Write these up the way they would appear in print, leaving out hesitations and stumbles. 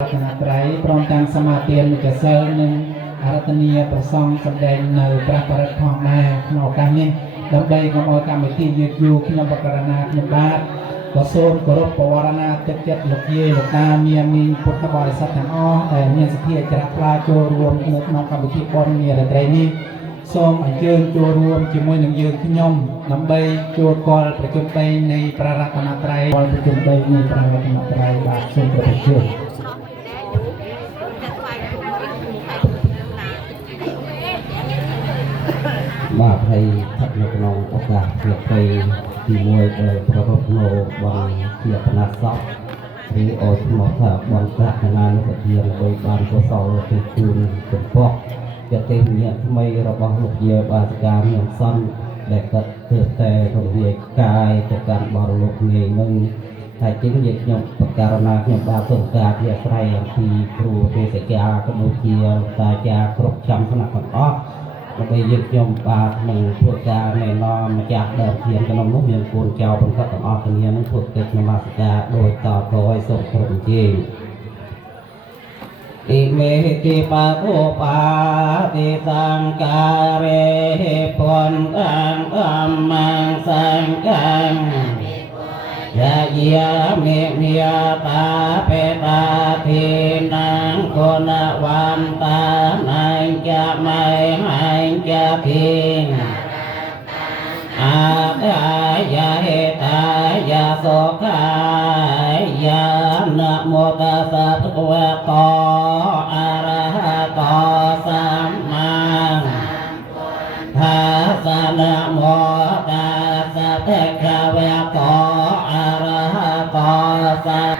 คณะไตรพร้อมทางสมาธิมิจเซลหนึ่งอารัตเนียประซองแสดงในพระปรทองมาขนมการนี้ดำใดก็มอกรรมวิธียืดยูขนมปกรณาขนมบาทก็โซนกรบปวารณาตึกเจ็ดหลกเย่หลกนาเมียมีพุทธบริษัททั้งอ้อแต่เมียสถีจระปลาโจรวมขนมกรรมวิธีบอลเมียอะไรนี้ส้มอันเชิญโจรวมจิมวยหนึ่งยืนขยมดำใบโจรกอลประจุใบในพระรัตนตรัยกอลประจุใบในพระรัตนตรัยบาททรงประจุมาไทยทัดนกนองโอกาสเกียรไปที่มวยโดยพระพุทธโนบังเกียรตินาศอกหรืออสมถะบังพระนานกเทียนโดยบานโกศลติคูณเป็นพอกจะเต็มเนี่ยทำไมเราบังหลบเยียบาสการอย่างสั้นแต่ก็เกิดแต่ตรงเรียกายจากการบริโภคเงยมึงแต่จริงเหตุยมประการนาขยมบาสงการเพียรไรที่ครูเทศกาลกมุเทียตาจากรบจำขนาดของอ้อไปยึดยมปากหนึ่งพวกกาในนอมาจากเดิมเทียนกระนมนุกเมียนปูนเจ้าเป็นข้าต่างออกเนียนั้นพวกเกิดนมาสกาโดยต่อโดยส่งผลจริงอิเมติปะโอปาติสังการเรปนตังอัมมังสังกังยะเยเมเมียตาเปตาทินังโกนวันตานังจะไม่หังจะพิงอาตายะเหตายะโสกายะนะโมตัสสะภะคะวะโตอะระหะโตสัมมาทัสสะนะโมตัสสะภะคะวะโตอะระหะโตสัม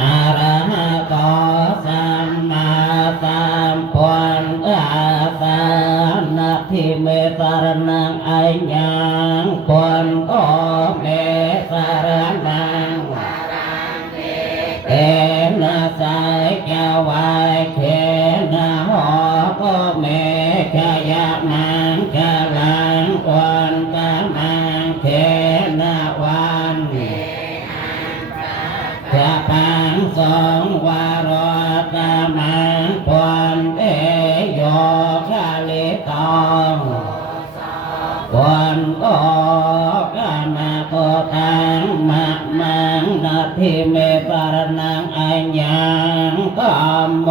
อะระหะโตสัมมาสัมพุทธัสสะนะทิเมสารนังอัญญังปุณโตเมสารนังเอนะสายแก้ววายเขนะหอก็เมขยะมังขลังควันตะมังเขนะวันจะปังสองวารตะมังควันเตโยคาลิตองควันโตกามาโตตังมะมังนาทิเมปารนังอัญญังกัมโม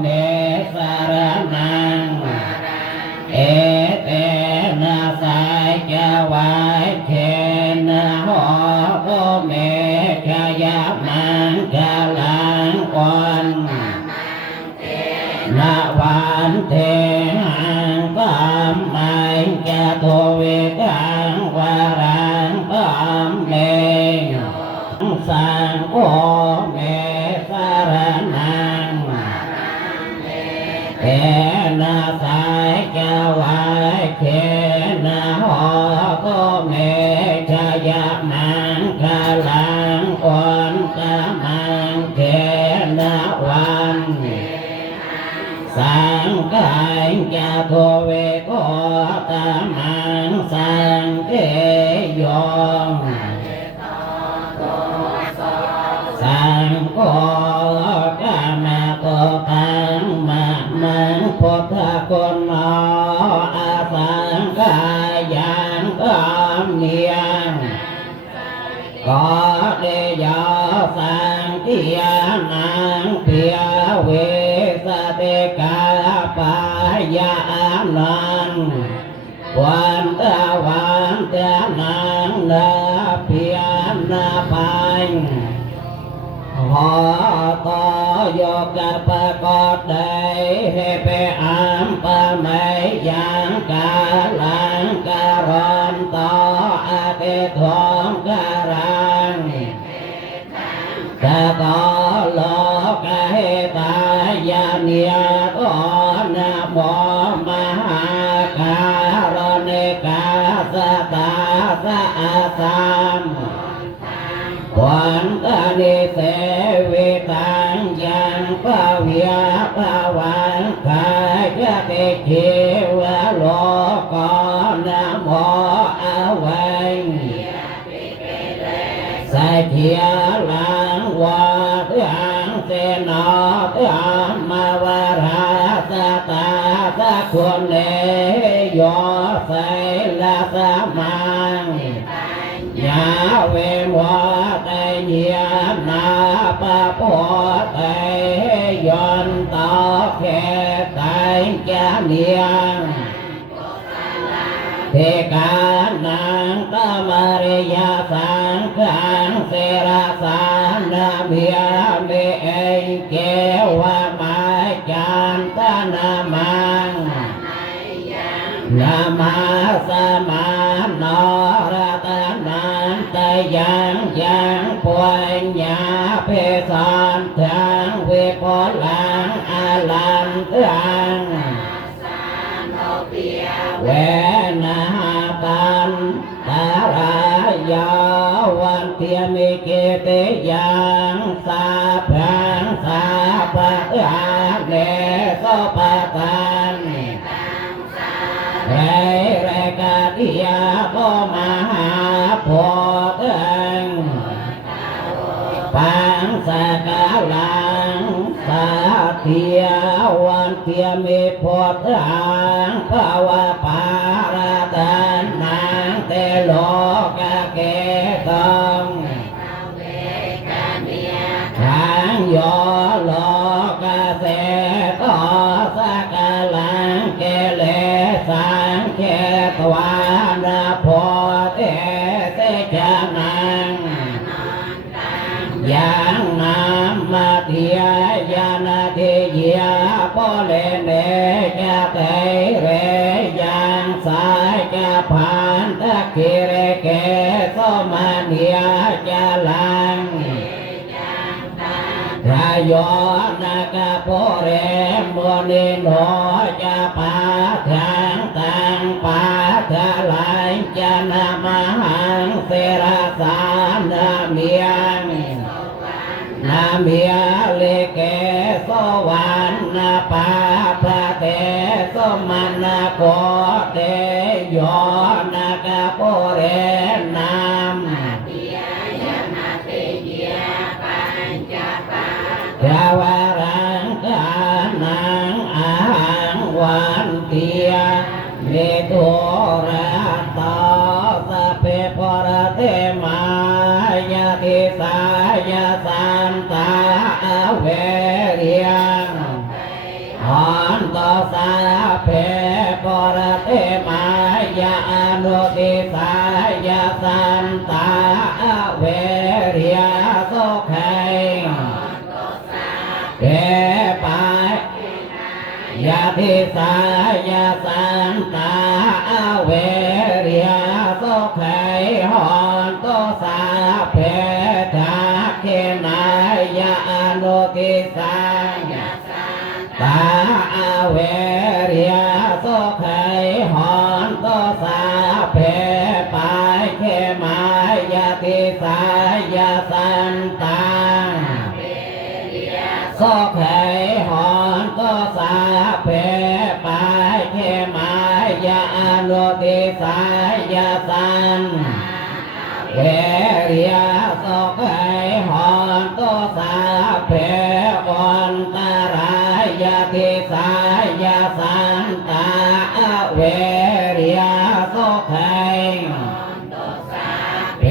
เนสารนังเอเตนะสายจวายเขนะหอโกเมขยะมังกะลังควันนาวันเทหังกัมมังกะโทเวกังวารังกัมเมสังโฆเมสารนังเอนะสายจวายเขนะหอโกเมขยะมังกะลังควันตะมังเขนะวันสังฆังจะโทเวโกตะมังสังเกโยสังโฆกามโตตังมะมังพุทธคุณโนอาสังกายังกามเนียงก็เดยาสังทิยานังเพียเวสเตกาปายานันวันตะวันตะนังนาเพียนาปังหอตโยกะปะกอดได้ให้ไปอัมปะไม่ยังกาลังการันต่ออาเตทองการังกะตอโลกะเหตายาเนียโตนะโมมหาการเนกาสตาสะอาสัมวันตานิเสวิตังยังปะเวียปะวันขายะเตเิวะโลกนะโมอาวัง เทียลังวา เตืองเสนอเตืองมาวาราสตาสะควรเลยอใส่ละสะมังยาเววะไตเนียนาปะปะไตย้อนต่อแค่ไตแก่เนียงเทกานังตมริยาสังขังเสราสานาเบียเมเองเกวะมาจันตนามังนามาสมาโนรัตนันตยังยังปวยญาเพศอนทังเวโพลังอาลันทังเวนะตันตารายาวันเทียมิเกเตยังสาพังสาปะอาเนโสปะตันเรเรกาติยาโกมหาโพธังปังสกาลังสาเทียวันเทียมิโพธังภาวะปาราตันนังเตโลกะเกตังขังโยโลกะเสตสกาลังเกเลสังเกตวานาโพเตเสจานังยังนามาเทียยานาเทียปอเลเนจะเตเรยังสายจะผ่านตะกิเรเกสมาเนียจะลังทายโยนาคาโพเรมนิโนจะปาทังตังปาทะลายจะนามหังเสราสานาเมียงนาเมียเลเกสวรรณปาพระเตสมันนาโกเตโยนาคาโพเรนามยาวารังกานังอาหังวันเตียเมตุระตาสเปประเทมายาติสายาสันตาเวเรียงอันตสาเพประเทมายาอนุติสายาสันตาเวเรียโสไขเกปายยาทิสายาสันตาเวเรียโสไขหอนโตสาเพทาเขนายาอนุติสายาสันตาเวเรียโสไขหอนโตสาเพปายเขมายาทิสายาสันตาโสไขหอนโตสาเพปายเขมายาอนุติสายาสันเวเรียโสไขหอนโตสาเพวันตารายาติสายาสันตาเวเรียโสไขเพ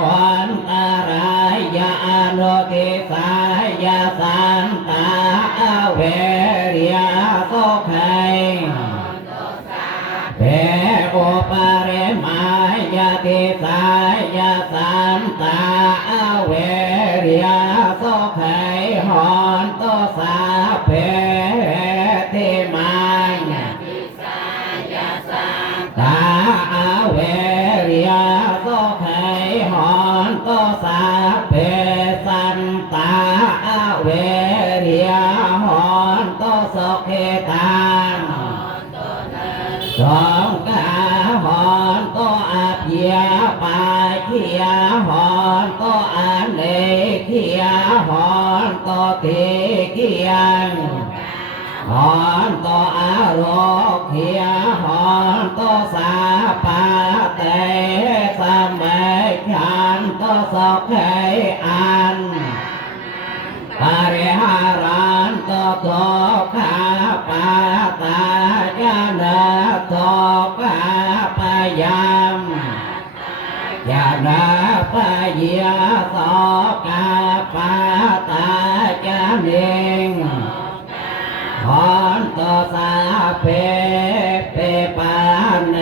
วันตารายาอนุติสายาสันตาเวเรียโสไขเพโอปะเรมายาติสายาสันตาเวเรียโสไขหอนโตสาเพติมังตาเวเรียโสไขหอนโตสาเพสันตาเวเรียหอนโตโสเขตังสองกาหอนโตอาเพียปาเขียหอนโตอาเนเขียหอนโตติเขียงหอนโตอาโรเขียหอนโตสาปาเตสมัยขันโตโสไขอัน ปริหารันโตโตคาปาตาจานะโตคาปายามยานาปายาโตคาปาตาจานิงหอนโตสาเปเปปานใน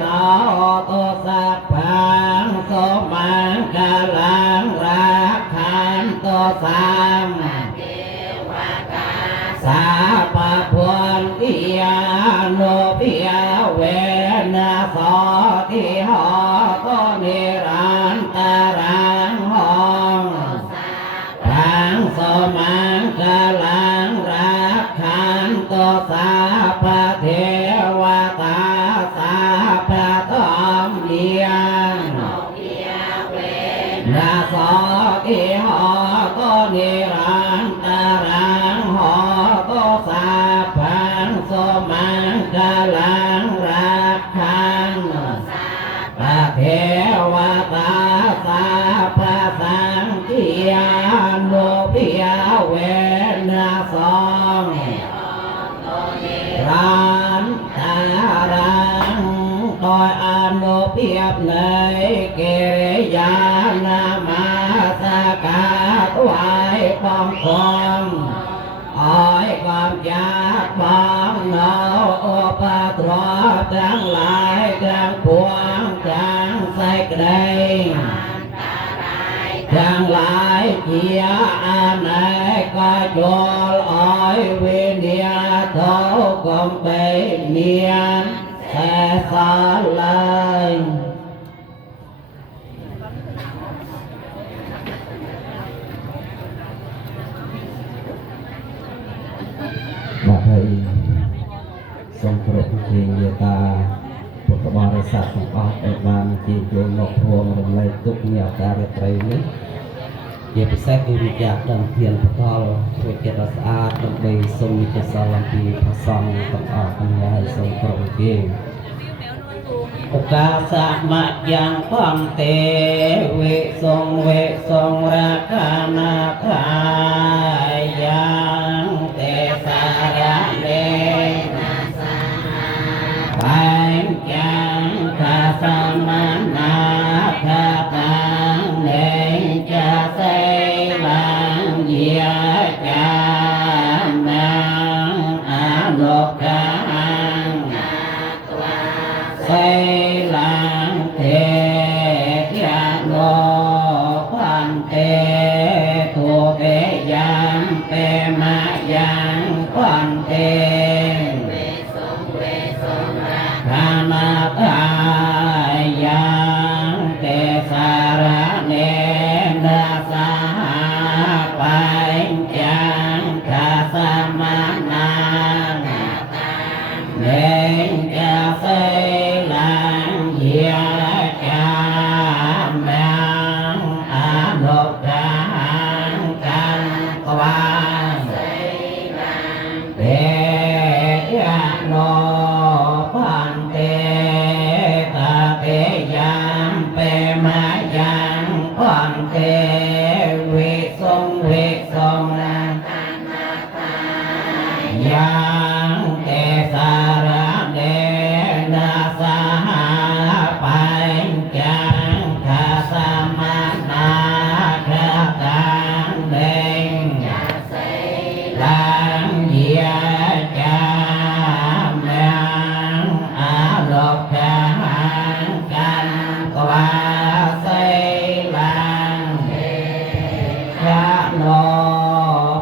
นอโตสัพพังสมังกาลังรักขันโตสัมสาปะพวนทิยาโนปิยเวนะสอทิหอโตนิรันตารังหองรังสมังกาลังรักขันโตสาปะเทวตาสาปะธรรมเนียงนาสอทิหอโตนิรันตารังหอโตสาพังสมังกาลังรักขันปะเทวตาสาปะสังขียาโนปิยเวนะสองรันตารังโดยอนุเพียบในเกริยานามาสกาถวายความความอ้อยความยากความเนาโอปาตรอทั้งหลายทั้งปวงทั้งใส่เกรงทั้งหลายเกียอานัยก็โจลอ้อยเวเนียเท่ากลมไปเนียนแท้สารเลย បាទហើយសូមគោរពជាយាតាពុទ្ធបរិស័ទទាំងអស់ដែលបានជាចូលមករួមរំលែកទុក្ខនៃឱកាសរាត្រីនេះជាពិសេសគឺវិជ្ជាដល់ធានផ្ទាល់ធ្វើចិត្តឲ្យស្អាតដើម្បីសូមជាសលអំពីព្រះសង្ឃទាំងអស់គ្នាហើយសូមគោរពជាឱកាសមយ៉ាងផងទេវិសងរាកានាខាយ៉ាងទេសារៈលេបែងយ៉ាងខាសមនាខាតាំងនេចាសេឡាងយាចានាងអនុកាសេឡាងទេយៈโนพันเตទុเตยังเปมายังพันเตธรรมทายังเตสารเนนะสหปัญยังทัสมานังเนจะเสลังเยียจามยังอนุกังกันกวาเตยะโนพันเตตาเตยังเปมายังพันเตวิสงยังเตสารเนนะสหปัญจังทัสมานาคตังเนลังเยียจามยังอโลกหังกันกวาเสลังยะโน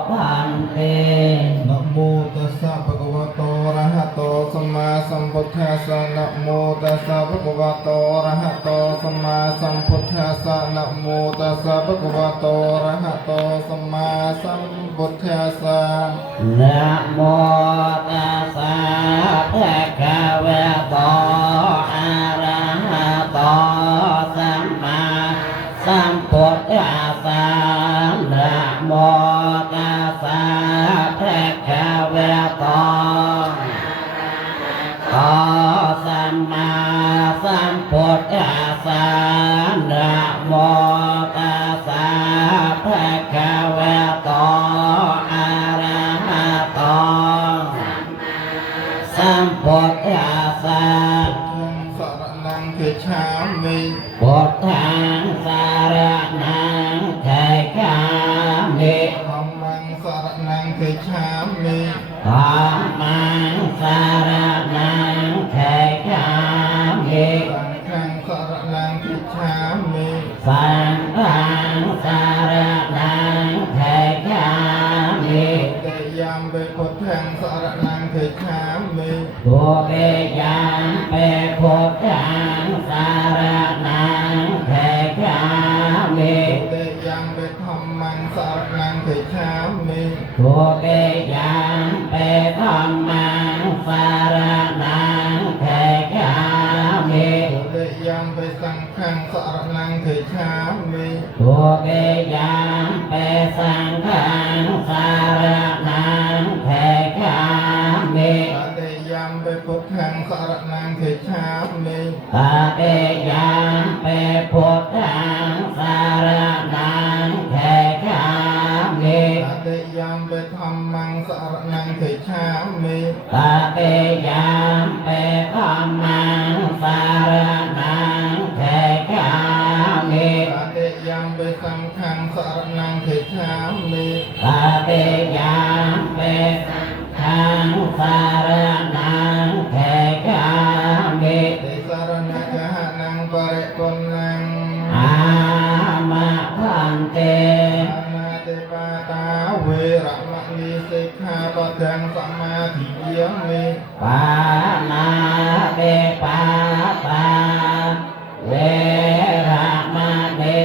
พันเต นะโมตัสสะภะคะวะโตอะระหะโตสัมมาสัมพุทธัสสะนะโมตัสสะภะคะวะโตอะระหะโตสัมมาสัมพุทธัสสะนะโมตัสสะภะคะวะโตอะระหะโตสัมมาสัมพุทธัสสะ นะโมตัสสะภะคะวะโตอะระหะโตสัมมาสัมพุทธัสสะนะโมตัสสะภะคะวะโตสัมมาสัมพุทธัสสะนะโมตัสสะภะคะวะโต สรณังเกชามิ ธัมมังสารนังเทฉามิ สังฆังสรณังเกชามิ สังฆังสารนังเทฉามิ เตยัมเปพุทธังสรณังเกชามิ ทุเกยังเปพุทธังสารนังเทฉามิ เตยัมเปธัมมังสรณังเกชามิ ทุเกยังเปธัมมังสารนังเทฉามิ เตยัมเปสังฆังสรณังเกชามิ ทุเกยังเปสังฆังสารนังเทฉามิ เตยัมเปพุทธังสรณังเกชามิ ตาเตยังเปพุทธังสารนังเทฉามิ เตยัมเปธัมมังสรณังเกชามิ ตาเตยังเปธัมมังสารนังเทฉามิ เตยัมเปสังฆังสรณังเกชามิ ตาเตยังเปสังฆังสารนังเทฉามิ เตสรณะกะหะนังปะริปุณัง อามะพันเต อานาติปาตาเวระมะนีสิกขาปะทังสมาธิยามิ ปานาเตปาตาเวระมะนี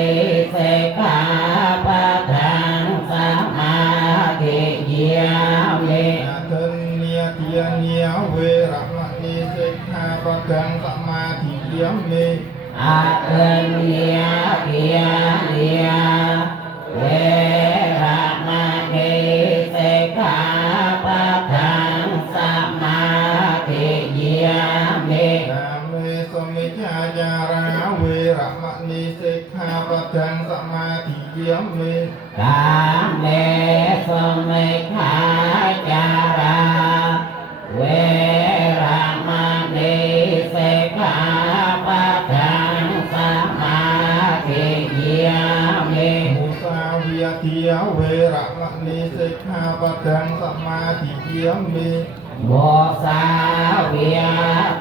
สิกขาปะทังสมาธิยามิ อาทินเนียเทียเนียเวระมะนีสิกขาปะทังสมาธิยามิ อาเอินเนียเพียเนียเวระมะนีสิกขาปะทังสมาธิยามิ กาเมสมิจฉาจาราเวระมะนีสิกขาปะทังสมาธิยามิ กาเมสมิจฉาจาราเวระมณีสิกขาปะทังสมาธิยามิ มุสาวิยเทียเวระมะนีสิกขาปะทังสมาธิยามิ โมสาวิย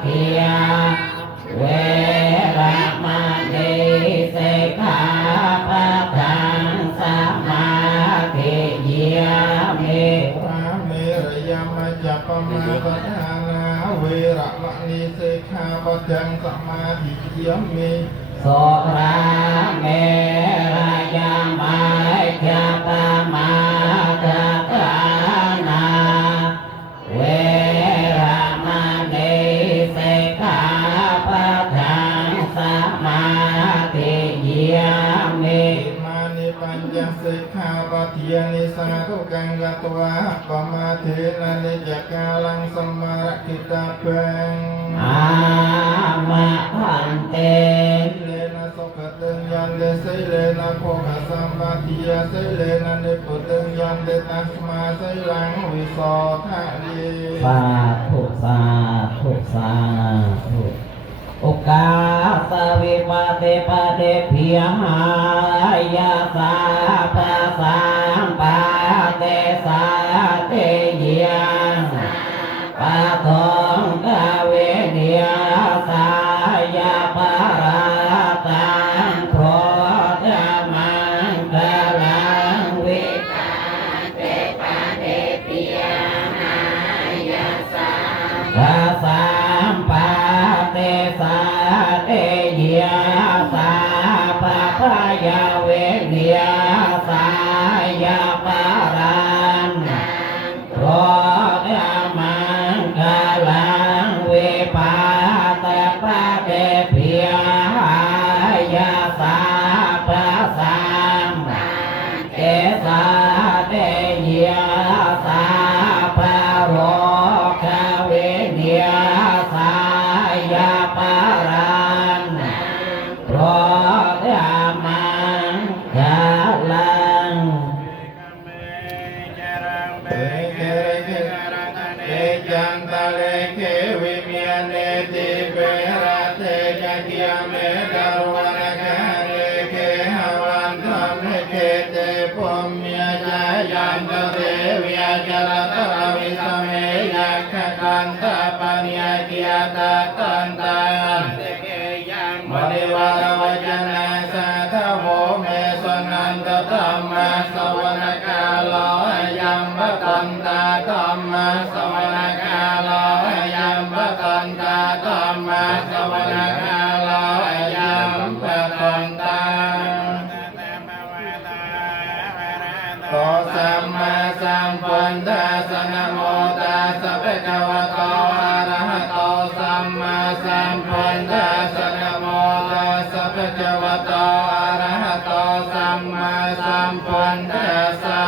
เทียเวระมณีสิกขาปะทังสมาธิยามิ ราเมรยามจัปปมาปทานาเวระมะนีสิกขาปะทังสมาธิยามิ โสราเมรยามายะตมาตตานาเวระมณีสิกขาปะทังสมาธิยามิ อิมานิปัญญสิกขาปะเทียนิสาธุกังกัตวะปมาเทนะนิจกาลังสมมารกิตาเปง อามะพันเต เลนะสุขตึงยันเดไสเลนะโภคสัมปติยาไสเลนะนิพุตึงยันเดตัสมาไสลังวิโสทะเย สาธุสาธุสาธุโอกาสวิปัสสิปะเดเพียหายาสาปะสังปะเตสาเตยังปะทองกาเวเนียสายาปะราตังโพธมังกะลังวิภาสามปาเตสาเตยาสาปะพายาเวเนียสายาปะ จายันตเรวิยจรตระวิสเมยักขกันตาปัญญากิยตาตันตังมณิวารวจนะสัทธโมเมสนันตธัมมาสวนกาโลยัมปตันตาธัมมาสวนกาโลยัมปตันตาธัมมาสวนกาโลยัมปตันตาโตสัมมาสัมพุทธัสสะนะโมตัสสะภะคะวะโตอะระหะโตสัมมาสัมพุทธัสสะนะโมตัสสะภะคะวะโตอะระหะโตสัมมาสัมพุทธัสสะ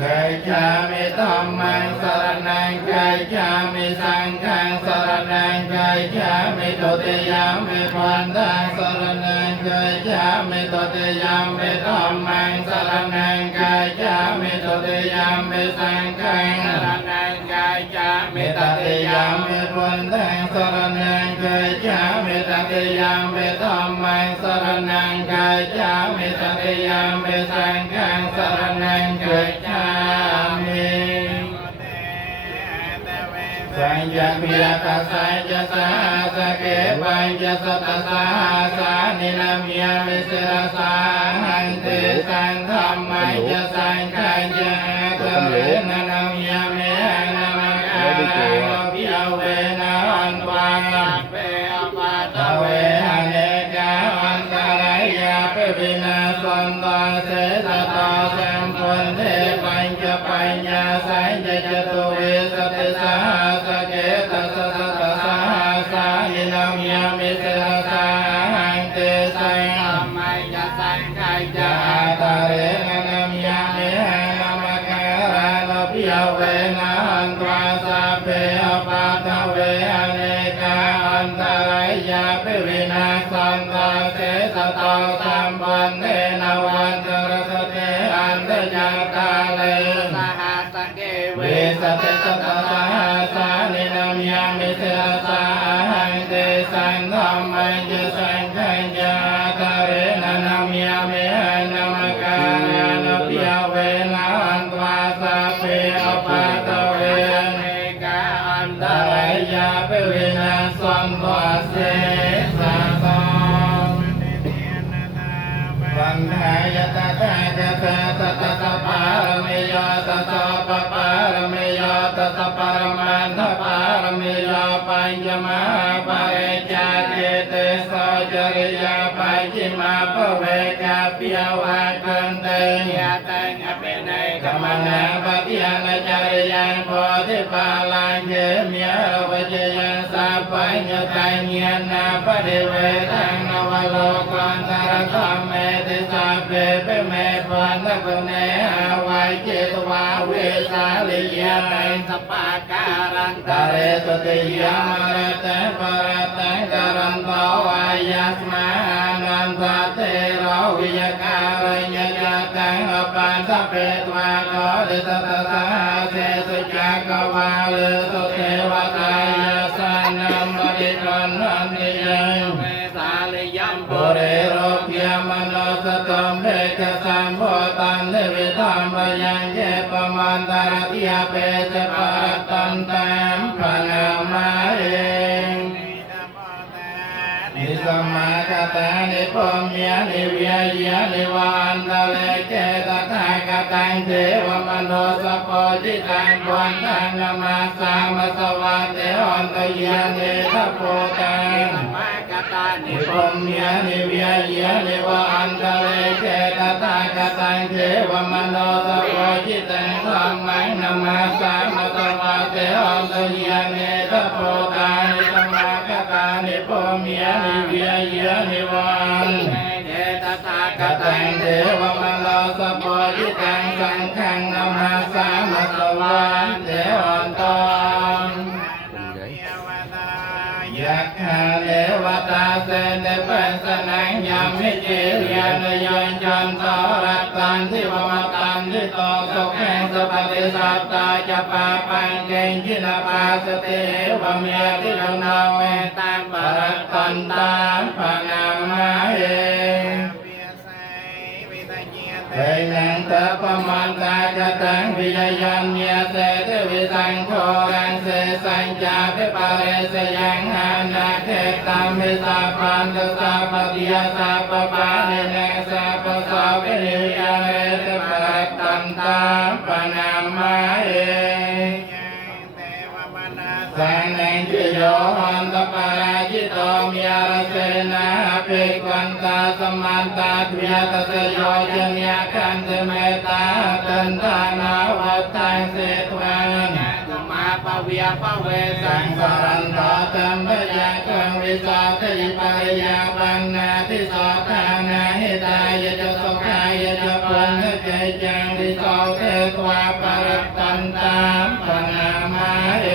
ไกจามิธัมมังสรณังไกจามิสังฆังสรณังไกจามิตุติยามปิพุทธังสรณังไกจามิตุติยามปิธัมมังสรณังไกจามิตุติยามปิสังฆังสรณังไกจามิตุติยามปิพุทธังสรณังไกจามิตุติยามปิธัมมังสรณังไกจามิตุติยามปิสังฆังสรณังไกจามิสัญญาพิยตัสสะยะสาสะเกปัญจสัตตสาสานินามิยามิเสรสาหันติสังฆัมมัยจะสังฆัยจะตเรนะนามิยามินามะกาลังพิยเวนะอันวังเปอปาตเวหะเนกาอันตรายาเปวินาสันตาเสตตาสัมพุทเทปัญจปัญญาสัญญจตุเวสติสาสเกตัสสะสัตตสาสานินามิยามิเสรสาหังเตสังฆัมมัยจะสังฆัยจะตาเรนะนามิยามินามะการาลพิยเวนะอันตวาสาเปอปาทเวหะเนกาอันตรายาเปวินาสันตาเสสตาสัมปันเนนวันตรสเตอันตจักตาเลสหัสเกเวสเตสตสาสานินามิยามิเสรสาหังเตสังฆัมมัยจะสังฆัยจะตาเรนะนามิยามินามะการาลพิยเวนะอันตวาสาเปอปาตเวเนกาอันตรายาเปวินาสันตวาเสสะตาปัญหายตตาจตตตตปารมิยตตปปารมิยตตปรมันทปารมิยปัญจมาปะเรจาเกเตสจริยาปัญจิมาภเวกาปิยวากันเตยะตังอภินัยกมนาปฏิยานจริยังโพธิปาลังเยมิยรวจยังสัพพัญญตัญญนาปฏิเวทังนวโลกันตรธรรมเมติสัพเพเปเมปันตะกุเนหาวายเจตวาเวสาลิยาตังสปาการันตเรตติยามรเตปรเตการันโตวายัสมานันตเตโรวิยการญญาตังอปันสเปตวาโกดิตตสาเสสุจักวาลสุเทวตายาสานัมบดิตันนันติยังสาลิยัมปุเรโรคยามโนสตัมเบกสัมโพตันเทวิธรรมยังเจปมันตารติยาเปเสปะตันตัมปนามาเองนิสัมมาคตานิปมเมียนิวิยานิวันตะเลเกตตากตังเทวมโนสปอจิตังควันตังนามาสามสวัสเตอันตยานิทัพโพตังนิปมเมียนิวิยานิวันตะเลเกตตากตังเทวมโนสปอจิตังธัมมังนามาสามสวัสเตอันตยานิทัพโพตังนิสัมมาคตานิปมเมียนิวิยานิวันเกตตากตังเทวมโนสปอจิตังสังฆังนามาสามสวัสเตอันตยักขาเลวตาเสนปัสสนังยามิจิริยานยัญจันตรัตตันทิวมตันทิโตสุขังสปฏิสัตตาจะปาปังเกงจินปาสติวเมียติลนาเวตังปรัตตันตาปนามาเอ เตนังตะปมันตาจตังวิยยัมเยเตเตวิสังโฆรังเสสัญจาภิปาเรสยังหานาเขตัมมิสาปันตสาปติยาสาปปานิเนสาปสาวิริยะเรตปะตันตาปนามาเอสังเนจิโยหันตปาราจิตโตมิยารเสนาภิกวันตาสมันตาทุยตสโยจเนียคันเตเมตาตันทานาวัตตังเสตวังสมาปเวียปเวสังสรันตตัมปยังกังวิสาทยิปริยาปันนาทิโสทานาหิตายะจะสุขายะจะปันเจจังวิโสเทตวาปรัตตันตามปนามาเอ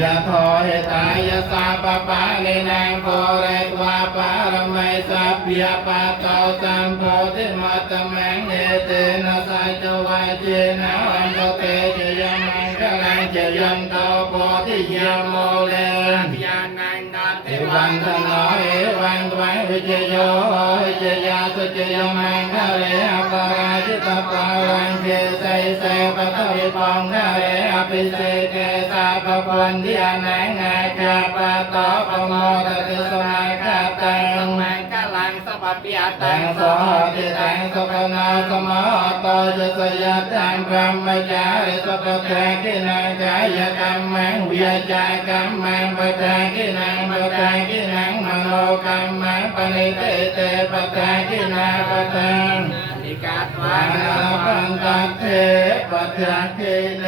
ยะโทเหตายะสาปปะเนนังโพเรตวาปารมัยสัพพิยปะโตสัมโพธิมัตตมังเอเตนะสัจวัยเจนะอันโตเตเจยมังคะลังเจยันโตโพธิยโมเลญาณังนาเทวันทโนเอวังตวังวิเจโยวิเจยาสุเจยมังคะเรอปาราจิตปารังเจไสเสปะทวิปองคะเรอภิเสเกสาปปันทิยานังอาคาปะโตปโมตติสมาคาตังมังคะลังสัพพิยตังโสติตังสุขนาสมะโตจะสยตังพรหมจาริสุปเทกินังกายกรรมังวิยจากรรมังปะทากินังปะทากินังมโนกรรมังปณิเตเตปะทากินาปะทังนิกาตวานาปันตเทปะทากิเล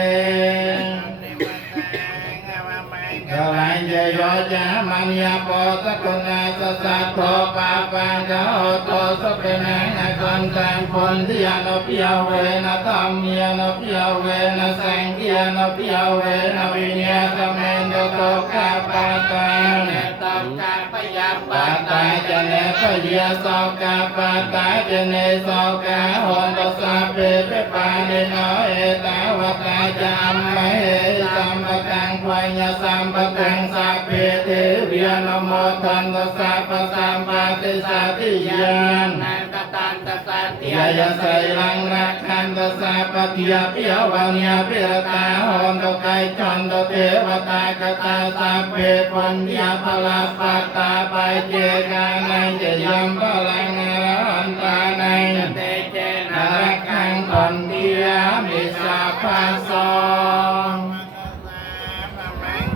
กลังเยโยจามันยาโปสกุณาสสัทโธปาปังกะโหโตสเปนังอคันตังพนทิยานพิยเวนะธัมมียนพิยเวนะสังฆียนพิยเวนะวิญญาตเมนโยโตกาปาตังเนตัมกาปยาปาตาจะเนปยาโสกาปาตาจะเนโสกาโหนตสัพเพเปปานิโนเอตาวตาจามมะเหสัมปตังพยาสัมปตังสัพเพเทวิยนโมทันตสัพพสัมปติสัตติยานนันตตันตสัตติยะไสลังรักขันตสัพพติยปิยวานิยปิรตาโหนตไกจันตเทวตากตาสัพเพปุญญาภลาปัตตาปายเจกานังเจยัมพลังอรหันตานังเตเจนะรักขังปันติยามิสัพพะโส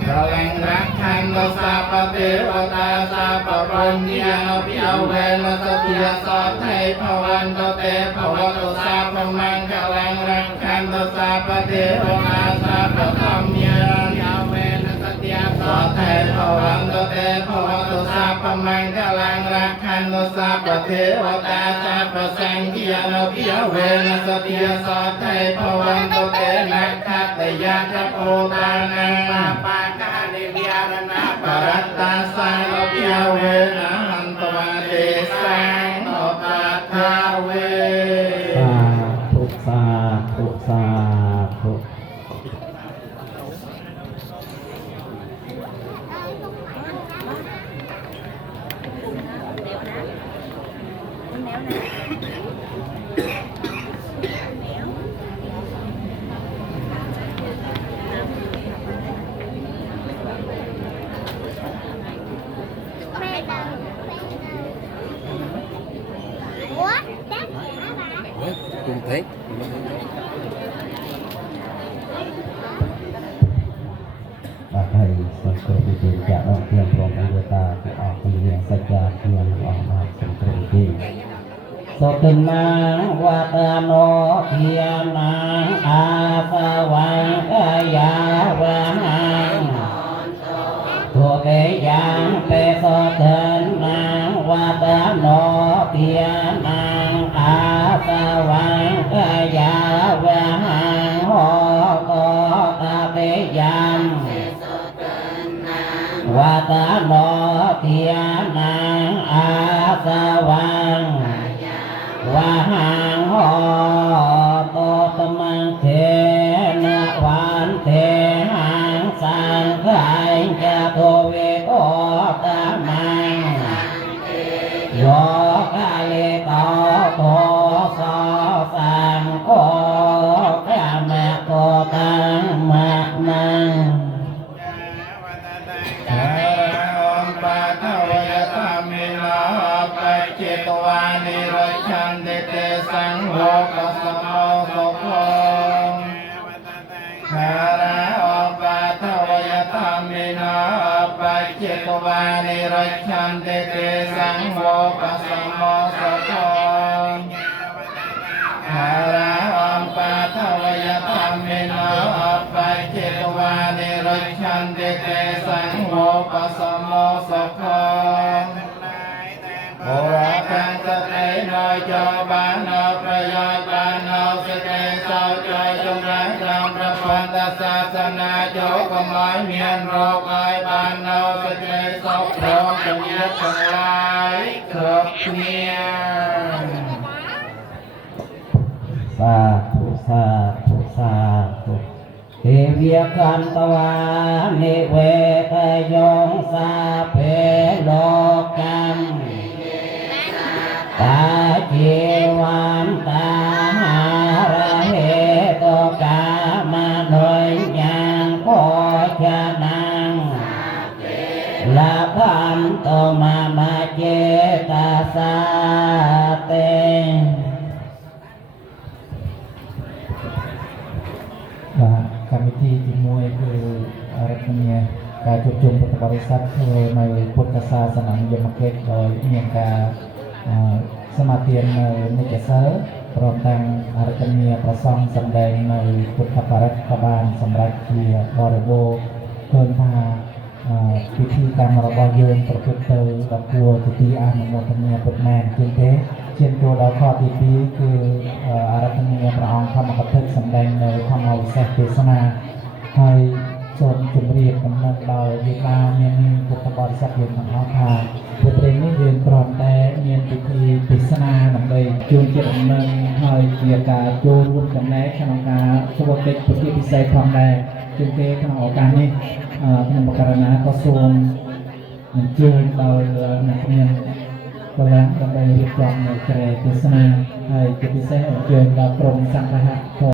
กลังรักขันตสัพพเทวตาสัพพปุญญาภิยเวนะสติยสอไทยภวันตเตภวตุสัพพมังกลังรักขันตสัพพเทวตาสัพพธัมมียเวนะสติยสอไทยภวันตเตภวตุสัพพมังกลังรักขันตสัพพเทวตาสัพพสังฆียภิยเวนะสติยสอไทยภวันตเตนะคัตตยะทโพตานังปากานิวิยารณะปรัตตาสังภิยเวนะหันตวาเตสังโอปัฏฐาเว สาธุสาธุ cùng thế បាទហើយសូមគោរពជូនចាក់ដល់ព្រះព្រមអវតារព្រះអង្គពលិយសច្ចាខ្ញុំអង្គបាទសូមត្រេកទីសុទនាវតាណោធានាអាសវੰកាយាវੰទុកេយ៉ាងពេសតិនាវតាណោធានាអាសវੰកាយាវੰហោតតពេយ៉ាងវតាណោធានាអាសវੰវ៉ាហាងហោតតមង្ខេនវ៉ានទេហាងសាងខៃចតវេកោតមង្យោកាលេក ชันติเตสังโฆปัสสะโมสุโขคาราอปาทวยธรรมินาปัจจิตวานิรัจฉันติเตสังโฆปัสสะโมสุโขคาราอปาทวยธรรมินาปัจจิตวานิรัจฉันติเตสังโฆปัสสะโมสุโขโอราคังสเตน้อยจอบานนอประโยชน์บานนอสเตสาวจอยจงรักจำประพันธศาสนาโจกหมายเมียนโรคไอบานนอสเตสอบพร้อมจงยึดทั้งหลายครบเนีย สาธุสาธุสาธุเทวีกันตวานิเวทยงสาเพโลกังตาจีวันตาหาระเหตุกามาโดยยังโคชนังละพันโตมาเจตาสาเต បាទកម្មវិធីទី1គឺរតនីការជួបជុំពុទ្ធបរិស័ទធ្វើនៅពុទ្ធសាសនាយមកិច្ចដោយមានការសមាទាននៅនិច្ចសើព្រមទាំងរតនីប្រសងសម្ដែងនៅពុទ្ធបរិស័ទក៏បានសម្រាប់ជាបរិបូរណ៍ឃើញថាពិធីកម្មរបស់យើងប្រព្រឹត្តទៅដល់គួរជាទីអនុមោទនាពុទ្ធមែនជាងទេឈានចូលដល់ខទី2គឺអរតនីព្រះអង្គធម្មកថាសម្ដែងនៅធម្មវិសេសទេសនាហើយសូមជម្រាបកំណត់ដល់វិការមានពុទ្ធបរិស័ទយើងទាំងអស់ថាពេលព្រេងនេះយើងគ្រាន់តែមានពិធីទេសនាដើម្បីជួនជាដំណឹងហើយជាការចូលរួមចំណែកក្នុងការធ្វើកិច្ចពិធីពិសេសផងដែរជាងគេក្នុងឱកាសនេះខ្ញុំបករណាក៏សូមអញ្ជើញដល់អ្នកមានពលរដ្ឋដើម្បីរៀបចំនៅក្រែទេសនាហើយជាពិសេសអញ្ជើញដល់ក្រុមសង្ឃហៈ